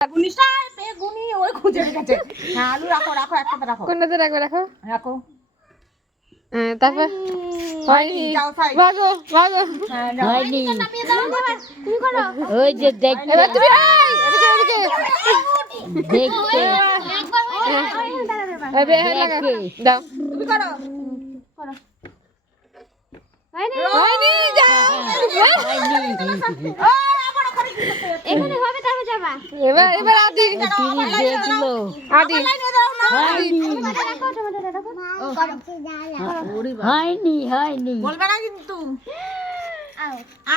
বেগুনি ওই খুঁজে রেখেছে। হ্যাঁ আলু রাখো রাখো একসাথে রাখো। কোনটাতে রাখো রাখো রাখো। তারপর হয়নি ভাগো ভাগো হয়নি ওই যে দেখতে এবার তুমি এদিকে এদিকে দেখতে এবে লাগা দাও তুমি করো। হয়নি যাও এখানে হবে তারপর যাবা। এবার এবার আদি তুমি দেখলো আদি হয়নি হয়নি বলবে না কিন্তু।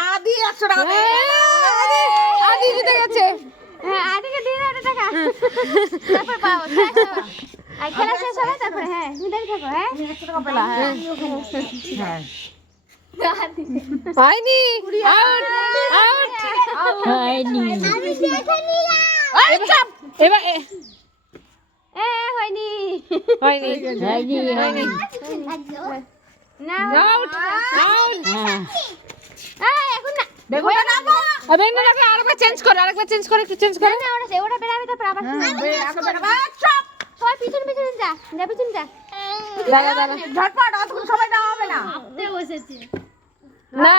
আদি 100 টাকা। আদি জিতে গেছে হ্যাঁ আদিকে দিয়ে দাও টাকা। তারপর পাও আর খেলা শেষ হবে তারপর হ্যাঁ তুমি দেখে থাকো হ্যাঁ 100 টাকা পেলা। হ্যাঁ হ্যাঁ হয়নি আউট আউট হয়নি আমি দেখে নিলাম। এবার হয়নি হয়নি হয়নি হয়নি না আউট আউট এখন না বেগুনটা নামো। বেগুন রাখলে আরেকবার চেঞ্জ করো আরেকবার চেঞ্জ করে একটু চেঞ্জ করে না ওটা বেরাবে তারপর আবার রাখো বেটা। চুপ। সবাই পিছন পিছন যা যা পিছন যা দাঁড়া দাঁড়া ঝটপট অতক্ষণ সময় দেওয়া হবে না। বসেছে না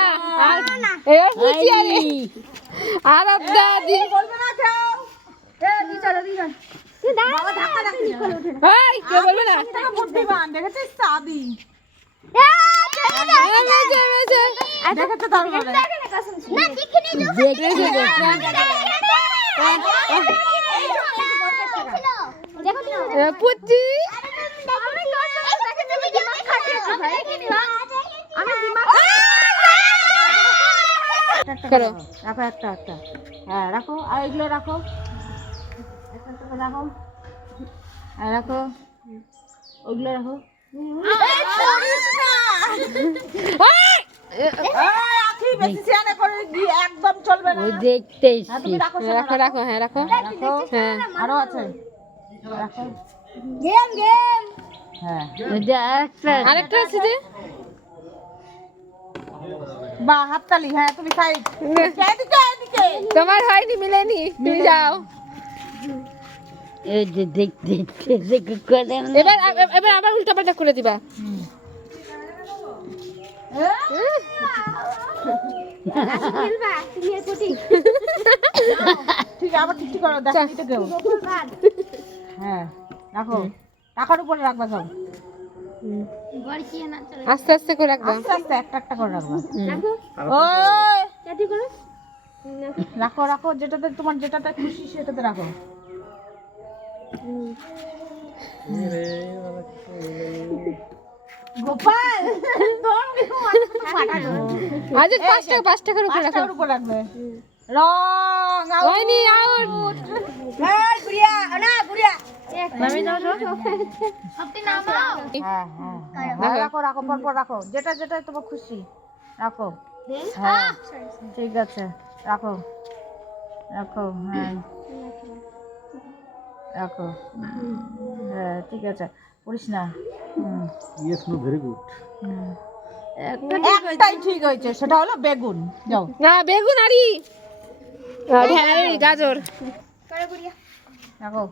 এবার বুঝি আরে আর দাদি বলবে না কেউ। দি চলো দি চলো। তুই দাঁড়া বাবা ধাক্কা দাও। এই কে বলবে না টাকা বুদ্ধিমান দেখেছিস সাদি। দেখেছো তারপরে। না দেখে নি দেখতে দেখো তুমি পুচি আমি দেখে তুমি দিমাগ খাটিয়েছো ভাই আমি দিমাগ করো রাখো একটা একটা। হ্যাঁ রাখো আর এগুলো রাখো। একটা একটা করে রাখো। আর রাখো। ওগুলো রাখো। আখি বেশি সিয়ানে করে গিয়ে একদম চলবে না। ওই দেখতে হ্যাঁ তুমি রাখো রাখো রাখো হ্যাঁ রাখো রাখো। হ্যাঁ আরো আছে। রাখো। গেম গেম হ্যাঁ ওটা একটা আরেকটা আছে যে বা হাততালি। হ্যাঁ তুমি সাইড। এদিকে এদিকে। তোমার হয়নি মিলেনি তুমি যাও এই যে দেখতে দেখতে করে এবার এবার আবার উল্টা পাল্টা করে দিবা খেলবা তুমি এর কুটি ঠিক আবার ঠিক ঠিক করো। দেখো নিতে কেউ। হ্যাঁ রাখো। টাকার উপরে রাখবা সব। গড়কিয়ে না চলে আস্তে আস্তে করে রাখবা আস্তে আস্তে একটা একটা করে রাখবা। রাখো ওই চাটি করো রাখো রাখো যেটাতে তোমার যেটাতে খুশি সেটাতে রাখো। গোপাল তোর ফাটালো। আজ 5 টাকার উপরে রাখো পাঁচটার উপর রাখবে। রং হয়নি আউট এই গুড়িয়া না গুড়িয়া। নামি দাও তো সবটি নামাও হ্যাঁ হ্যাঁ রাখো রাখো পর রাখো যেটা যেটা তোমার খুশি রাখো। হ্যাঁ ঠিক আছে রাখো রাখো। হ্যাঁ রাখো। হ্যাঁ ঠিক আছে পড়িস না। ইয়েস নো ভেরি গুড একটাই ঠিক হয়েছে সেটা হলো বেগুন। যাও না বেগুন আরি ঢেঁড়ি গাজর করে গুড়িয়া রাখো।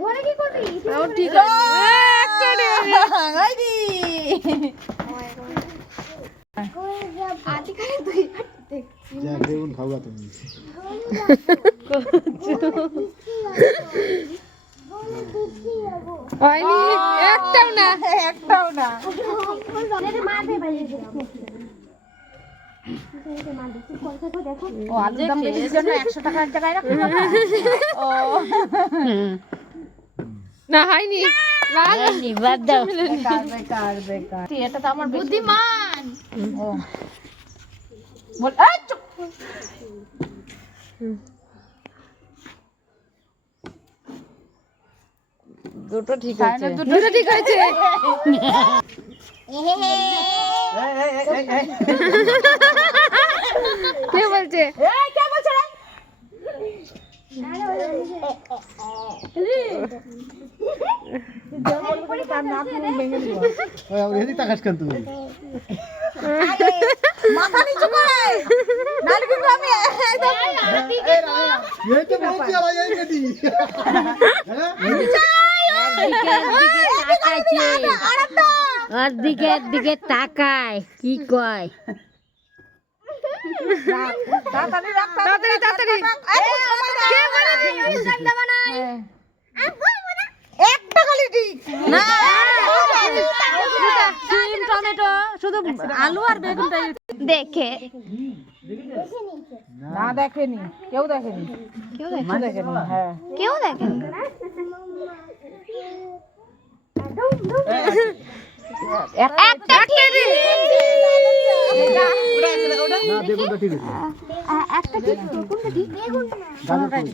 ঘরে কি করবি ও ঠিক আছে আদি করে তুই যা বেগুন খাওয়া তুমি হয়নি একটাও না একটাও না। মারবে ভাই দেখো ও আলুর দাম বেশির জন্য 100 টাকার জায়গায় রাখো। ও না হয়নি হয়নি বাদ দাও বেকার বেকার বেকার। এটা তো আমার বুদ্ধিমান ও বল এই চুপ। দুটো ঠিক আছে দুটো ঠিক আছে কে বলছে এই কে বলছে রে? যে বলবে তার নাক মুখ ভেঙে দিবো। ওই আমার এদিক তাকাস কেন তুমি? মাথা নিচু করে নাহলে কিন্তু আমি একদম এই তো বলছি আমার এই গেদি। হ্যাঁ? ওর দিকে তাকায় কি কয় তাড়াতাড়ি রাখ তাড়াতাড়ি তাড়াতাড়ি একটা খালি দিক না সিম টমেটো শুধু আলু আর বেগুনটাই দেখে না দেখেনি কেউ দেখেনি কেউ দেখেনি হ্যাঁ কেউ দেখেন একটা টিভি না বেগুনটা ঠিক আছে। একটা কি কোনটা ঠিক গাজর কই?